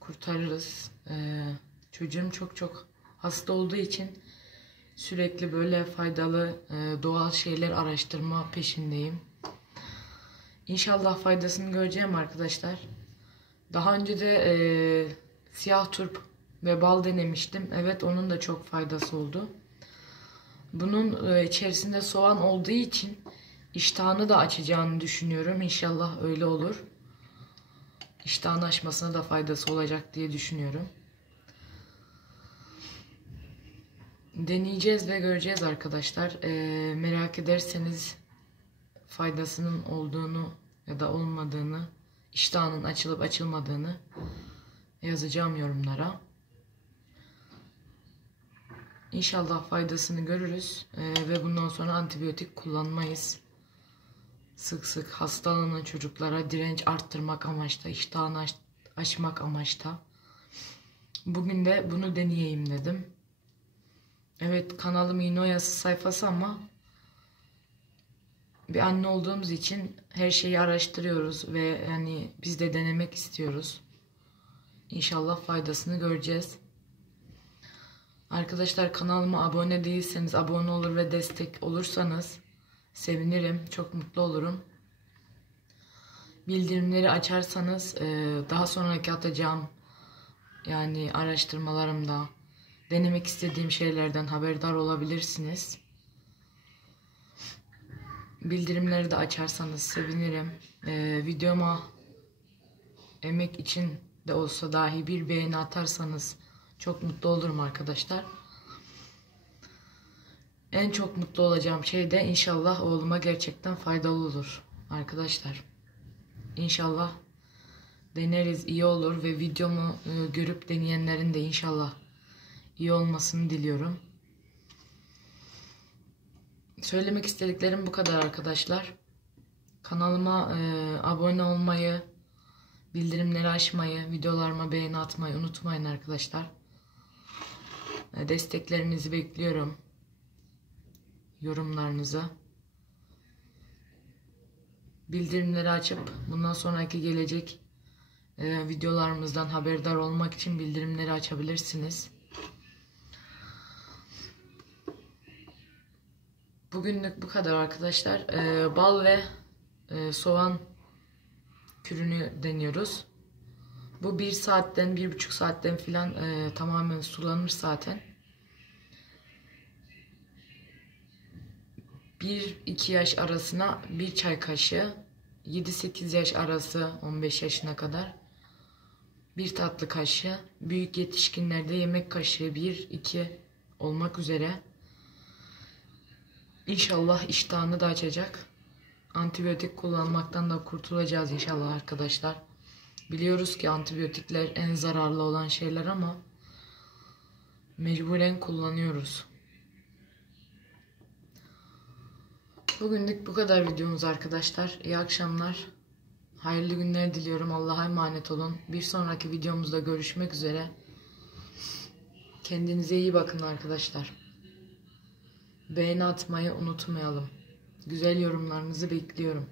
Kurtarırız. Çocuğum çok hasta olduğu için sürekli böyle faydalı doğal şeyler araştırma peşindeyim. İnşallah faydasını göreceğim arkadaşlar. Daha önce de siyah turp ve bal denemiştim. Evet, onun da çok faydası oldu. Bunun içerisinde soğan olduğu için iştahını da açacağını düşünüyorum. İnşallah öyle olur. İştahın açmasına da faydası olacak diye düşünüyorum. Deneyeceğiz ve göreceğiz arkadaşlar. Merak ederseniz faydasının olduğunu ya da olmadığını, iştahının açılıp açılmadığını yazacağım yorumlara. İnşallah faydasını görürüz ve bundan sonra antibiyotik kullanmayız. Sık sık hastalanan çocuklara direnç arttırmak amaçta, iştahını açmak amaçta. Bugün de bunu deneyeyim dedim. Evet, kanalım İğne Oyası sayfası ama bir anne olduğumuz için her şeyi araştırıyoruz ve yani biz de denemek istiyoruz. İnşallah faydasını göreceğiz. Arkadaşlar, kanalıma abone değilseniz abone olur ve destek olursanız sevinirim. Çok mutlu olurum. Bildirimleri açarsanız daha sonraki atacağım yani araştırmalarımda, denemek istediğim şeylerden haberdar olabilirsiniz. Bildirimleri de açarsanız sevinirim. Videoma emek için de olsa dahi bir beğeni atarsanız çok mutlu olurum arkadaşlar. En çok mutlu olacağım şey de inşallah oğluma gerçekten faydalı olur arkadaşlar. İnşallah deneriz, iyi olur ve videomu görüp deneyenlerin de inşallah iyi olmasını diliyorum. Söylemek istediklerim bu kadar arkadaşlar. Kanalıma abone olmayı, bildirimleri açmayı, videolarıma beğeni atmayı unutmayın arkadaşlar. Desteklerinizi bekliyorum. Yorumlarınızı. Bildirimleri açıp bundan sonraki gelecek videolarımızdan haberdar olmak için bildirimleri açabilirsiniz. Bugünlük bu kadar arkadaşlar. Bal ve soğan kürünü deniyoruz. Bu 1 saatten 1,5 saatten filan tamamen sulanır zaten. 1-2 yaş arasına 1 çay kaşığı, 7-8 yaş arası 15 yaşına kadar 1 tatlı kaşığı, büyük yetişkinlerde yemek kaşığı 1-2 olmak üzere. İnşallah iştahını da açacak. Antibiyotik kullanmaktan da kurtulacağız inşallah arkadaşlar. Biliyoruz ki antibiyotikler en zararlı olan şeyler ama mecburen kullanıyoruz. Bugünlük bu kadar videomuz arkadaşlar. İyi akşamlar. Hayırlı günler diliyorum. Allah'a emanet olun. Bir sonraki videomuzda görüşmek üzere. Kendinize iyi bakın arkadaşlar. Beğeni atmayı unutmayalım. Güzel yorumlarınızı bekliyorum.